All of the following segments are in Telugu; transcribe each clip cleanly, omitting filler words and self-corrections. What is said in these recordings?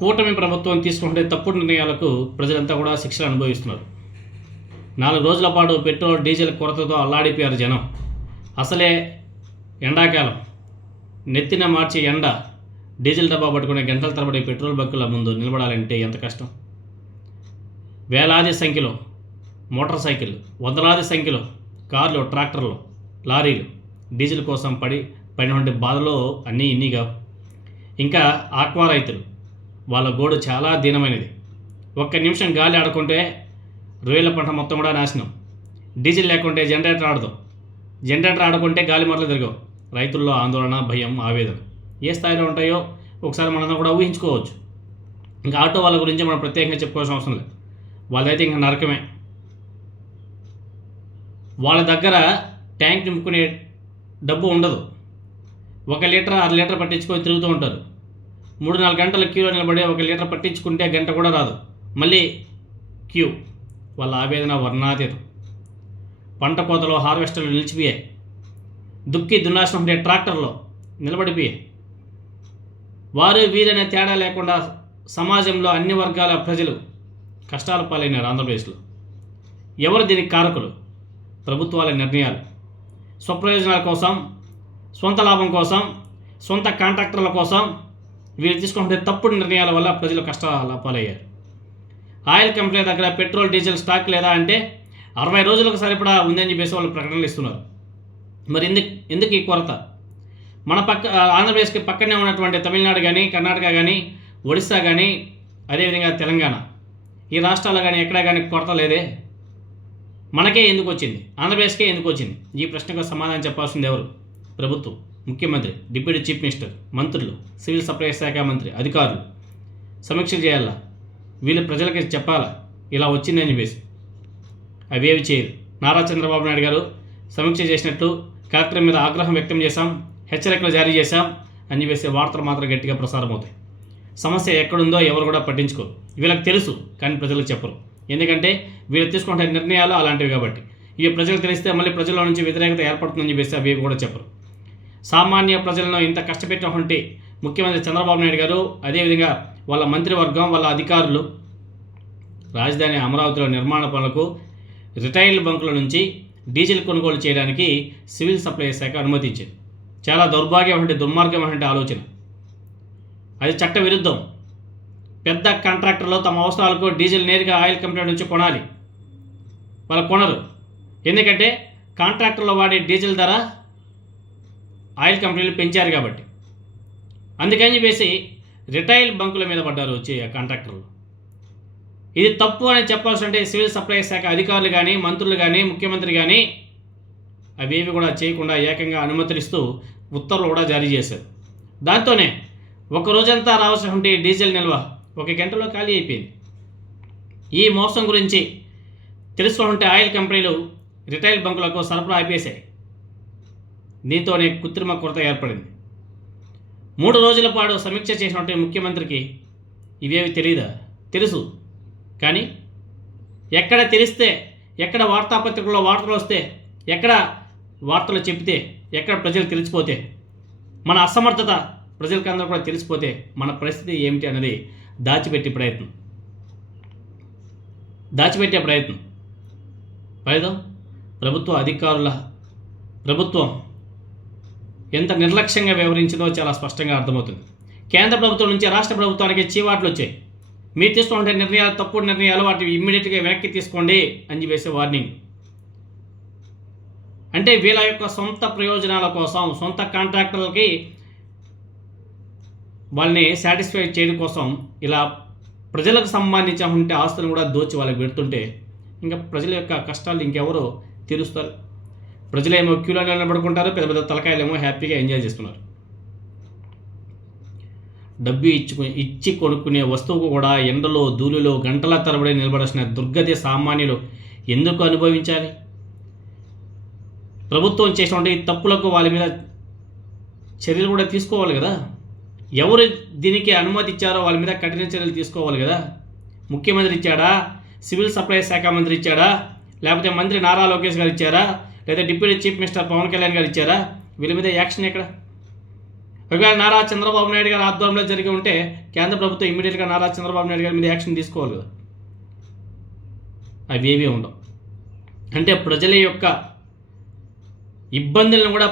కూటమి ప్రభుత్వం తీసుకుంటే తప్పుడు నిర్ణయాలకు ప్రజలంతా కూడా శిక్షలు అనుభవిస్తున్నారు. 4 రోజుల పాటు పెట్రోల్ డీజిల్ కొరతతో అల్లాడిపోయారు జనం. అసలే ఎండాకాలం, నెత్తిన మార్చి ఎండ, డీజిల్ డబ్బా పట్టుకునే గంటల తరబడి పెట్రోల్ బంకుల ముందు నిలబడాలంటే ఎంత కష్టం. వేలాది సంఖ్యలో మోటార్ సైకిళ్ళు, వందలాది సంఖ్యలో కార్లు, ట్రాక్టర్లు, లారీలు డీజిల్ కోసం పడినటువంటి బాధలో అన్నీ ఇన్నిగా. ఇంకా ఆక్వా రైతులు, వాళ్ళ గోడు చాలా దీనమైనది. ఒక్క నిమిషం గాలి ఆడుకుంటే రొయ్యల పంట మొత్తం కూడా నాశనం. డీజిల్ లేకుంటే జనరేటర్ ఆడదు, జనరేటర్ ఆడుకుంటే గాలి మరలు తిరగవు. రైతుల్లో ఆందోళన, భయం, ఆవేదన ఏ స్థాయిలో ఉంటాయో ఒకసారి మనం కూడా ఊహించుకోవచ్చు. ఇంకా ఆటో వాళ్ళ గురించి మనం ప్రత్యేకంగా చెప్పుకోవాల్సిన అవసరం లేదు. వాళ్ళైతే ఇంకా నరకమే. వాళ్ళ దగ్గర ట్యాంక్ నింపుకునే డబ్బు ఉండదు. 1 లీటర్ 6 లీటర్ పట్టించుకొని తిరుగుతూ ఉంటారు. 3-4 గంటల క్యూలో నిలబడి 1 లీటర్ పట్టించుకుంటే గంట కూడా రాదు, మళ్ళీ క్యూ. వాళ్ళ ఆవేదన వర్ణాతీతం. పంట కోతలో హార్వెస్టర్లు నిలిచిపోయాయి. దుక్కి దున్నాశనం ఉండే ట్రాక్టర్లో నిలబడిపోయాయి. వారు వీరనే తేడా లేకుండా సమాజంలో అన్ని వర్గాల ప్రజలు కష్టాల పాలైనారు. ఆంధ్రప్రదేశ్లో ఎవరు దీనికి కారకులు? ప్రభుత్వాల నిర్ణయాలు. స్వప్రయోజనాల కోసం, సొంత లాభం కోసం, సొంత కాంట్రాక్టర్ల కోసం వీళ్ళు తీసుకుంటే తప్పుడు నిర్ణయాల వల్ల ప్రజలు కష్టాల పాలయ్యారు. ఆయిల్ కంపెనీ దగ్గర పెట్రోల్ డీజిల్ స్టాక్ లేదా అంటే 60 రోజులకు సరిపడా ఉందని చెప్పేసి వాళ్ళు ప్రకటనలు ఇస్తున్నారు. మరి ఎందుకు ఈ కొరత? మన ఆంధ్రప్రదేశ్కి పక్కనే ఉన్నటువంటి తమిళనాడు కానీ, కర్ణాటక కానీ, ఒడిశా కానీ, అదేవిధంగా తెలంగాణ, ఈ రాష్ట్రాల్లో కానీ ఎక్కడా కానీ కొరత లేదే. మనకే ఎందుకు వచ్చింది? ఆంధ్రప్రదేశ్కే ఎందుకు వచ్చింది? ఈ ప్రశ్నకు సమాధానం చెప్పాల్సింది ఎవరు? ప్రభుత్వం, ముఖ్యమంత్రి, డిప్యూటీ చీఫ్ మినిస్టర్, మంత్రులు, సివిల్ సప్లైస్ శాఖ మంత్రి, అధికారులు సమీక్ష చేయాలా. వీళ్ళు ప్రజలకి చెప్పాలా ఇలా వచ్చిందని చెప్పేసి. అవేవి చేయరు. నారా చంద్రబాబు నాయుడు గారు సమీక్ష చేసినట్టు కలెక్టర్ మీద ఆగ్రహం వ్యక్తం చేశాం, హెచ్చరికలు జారీ చేశాం అని చెప్పేసి వార్తలు మాత్రం గట్టిగా ప్రసారం అవుతాయి. సమస్య ఎక్కడుందో ఎవరు కూడా పట్టించుకోరు. వీళ్ళకి తెలుసు, కానీ ప్రజలకు చెప్పరు. ఎందుకంటే వీళ్ళు తీసుకుంటే నిర్ణయాలు అలాంటివి కాబట్టి. ఇవి ప్రజలకు తెలిస్తే మళ్ళీ ప్రజల నుంచి వ్యతిరేకత ఏర్పడుతుందని చెప్పేసి అవి కూడా చెప్పరు. సామాన్య ప్రజలను ఇంత కష్టపెట్టినటువంటి ముఖ్యమంత్రి చంద్రబాబు నాయుడు గారు, అదేవిధంగా వాళ్ళ మంత్రివర్గం, వాళ్ళ అధికారులు రాజధాని అమరావతిలో నిర్మాణ పనులకు రిటైల్ బంకుల నుంచి డీజిల్ కొనుగోలు చేయడానికి సివిల్ సప్లైస్ శాఖ అనుమతించింది. చాలా దుర్మార్గమైనటువంటి ఆలోచన. అది చట్ట విరుద్ధం. పెద్ద కాంట్రాక్టర్లు తమ అవసరాలకు డీజిల్ నేరుగా ఆయిల్ కంపెనీ నుంచి కొనాలి. వాళ్ళు కొనరు. ఎందుకంటే కాంట్రాక్టర్లో వాడే డీజిల్ ధర ఆయిల్ కంపెనీలు పెంచారు కాబట్టి. అందుకని చెప్పేసి రిటైల్ బంకుల మీద పడ్డారు వచ్చే కాంట్రాక్టర్లు. ఇది తప్పు అని చెప్పాల్సి సివిల్ సప్లైస్ శాఖ అధికారులు కానీ, మంత్రులు కానీ, ముఖ్యమంత్రి కానీ అవేవి కూడా చేయకుండా ఏకంగా అనుమతులిస్తూ ఉత్తర్వులు కూడా జారీ చేశారు. దాంతోనే ఒక రోజంతా రావాల్సినటువంటి డీజిల్ నిల్వ 1 గంటలో ఖాళీ అయిపోయింది. ఈ మోసం గురించి తెలుసుకుంటే ఆయిల్ కంపెనీలు రిటైల్ బంకులకు సరఫరా ఆపేశాయి. దీంతోనే కృత్రిమ కొరత ఏర్పడింది. 3 రోజుల పాటు సమీక్ష చేసినట్టు ముఖ్యమంత్రికి ఇవేవి తెలియదా? తెలుసు. కానీ ఎక్కడ తెలిస్తే, ఎక్కడ వార్తాపత్రికల్లో వార్తలు వస్తే, ఎక్కడ వార్తలు చెప్తే, ఎక్కడ ప్రజలు తెలిసిపోతే, మన అసమర్థత ప్రజలకందరూ కూడా తెలిసిపోతే మన పరిస్థితి ఏమిటి అన్నది దాచిపెట్టే ప్రయత్నం. ఫలితం ప్రభుత్వ అధికారుల ప్రభుత్వం ఎంత నిర్లక్ష్యంగా వ్యవహరించిందో చాలా స్పష్టంగా అర్థమవుతుంది. కేంద్ర ప్రభుత్వం నుంచి రాష్ట్ర ప్రభుత్వానికి చీవాట్లు వచ్చాయి. మీరు తీసుకుంటే నిర్ణయాలు తప్పుడు నిర్ణయాలు, వాటిని ఇమ్మీడియట్గా వెనక్కి తీసుకోండి అని చెప్పేసి వార్నింగ్. అంటే వీళ్ళ యొక్క సొంత ప్రయోజనాల కోసం, సొంత కాంట్రాక్టర్లకి వాళ్ళని సాటిస్ఫై చేయడం కోసం ఇలా ప్రజలకు సంబంధించిన ఆస్తులను కూడా దోచి వాళ్ళకి పెడుతుంటే ఇంకా ప్రజల యొక్క కష్టాలు ఇంకెవరో తీరుస్తారు? ప్రజలేమో క్యూలో నిలబడుకుంటారు, పెద్ద పెద్ద తలకాయలేమో హ్యాపీగా ఎంజాయ్ చేస్తున్నారు. డబ్బు ఇచ్చి కొనుక్కునే వస్తువుకు కూడా ఎండలో, ధూళిలో గంటల తరబడి నిలబడాల్సిన దుర్గతి సామాన్యులు ఎందుకు అనుభవించాలి? ప్రభుత్వం చేసినటువంటి తప్పులకు వాళ్ళ మీద చర్యలు కూడా తీసుకోవాలి కదా. ఎవరు దీనికి అనుమతి ఇచ్చారో వాళ్ళ మీద కఠిన చర్యలు తీసుకోవాలి కదా. ముఖ్యమంత్రి ఇచ్చాడా? సివిల్ సప్లైస్ శాఖ మంత్రి ఇచ్చాడా? లేకపోతే మంత్రి నారా లోకేష్ గారు ఇచ్చారా? లేదా deputy chief minister Pawan Kalyan garu ఇచ్చారా? వీళ్ళ మీద యాక్షన్ ఎక్కడ? ఒకవేళ నారా చంద్రబాబు నాయుడు గారి ఆధ్వర్యంలో జరిగి ఉంటే కేంద్ర ప్రభుత్వం ఇమీడియట్గా నారా చంద్రబాబు నాయుడు గారి మీద యాక్షన్ తీసుకోవాలి కదా. అవి ఏవీ ఉండవు. అంటే ప్రజల యొక్క ఇబ్బందులను కూడా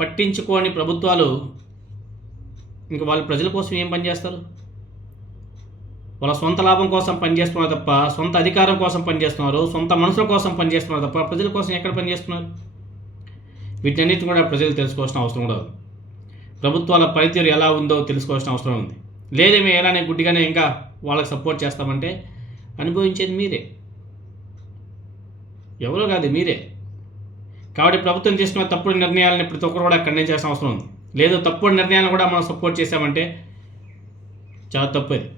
పట్టించుకోని ప్రభుత్వాలు ఇంకా వాళ్ళు ప్రజల కోసం ఏం పనిచేస్తారు? వాళ్ళ సొంత లాభం కోసం పనిచేస్తున్నారు తప్ప, సొంత అధికారం కోసం పనిచేస్తున్నారు, సొంత మనుషుల కోసం పనిచేస్తున్నారు తప్ప ప్రజల కోసం ఎక్కడ పనిచేస్తున్నారు? వీటన్నిటిని కూడా ప్రజలు తెలుసుకోవాల్సిన అవసరం కూడా ఉంది. ప్రభుత్వాల పనితీరు ఎలా ఉందో తెలుసుకోవాల్సిన అవసరం ఉంది. లేదా మేము ఎలానే గుడ్డిగానే ఇంకా వాళ్ళకి సపోర్ట్ చేస్తామంటే అనుభవించేది మీరే, ఎవరో కాదు మీరే. కాబట్టి ప్రభుత్వం తీసుకున్న తప్పుడు నిర్ణయాలను ప్రతి ఒక్కరు కూడా ఖండించాల్సిన అవసరం ఉంది. లేదు తప్పుడు నిర్ణయాలను కూడా మనం సపోర్ట్ చేశామంటే చాలా తప్పు అది.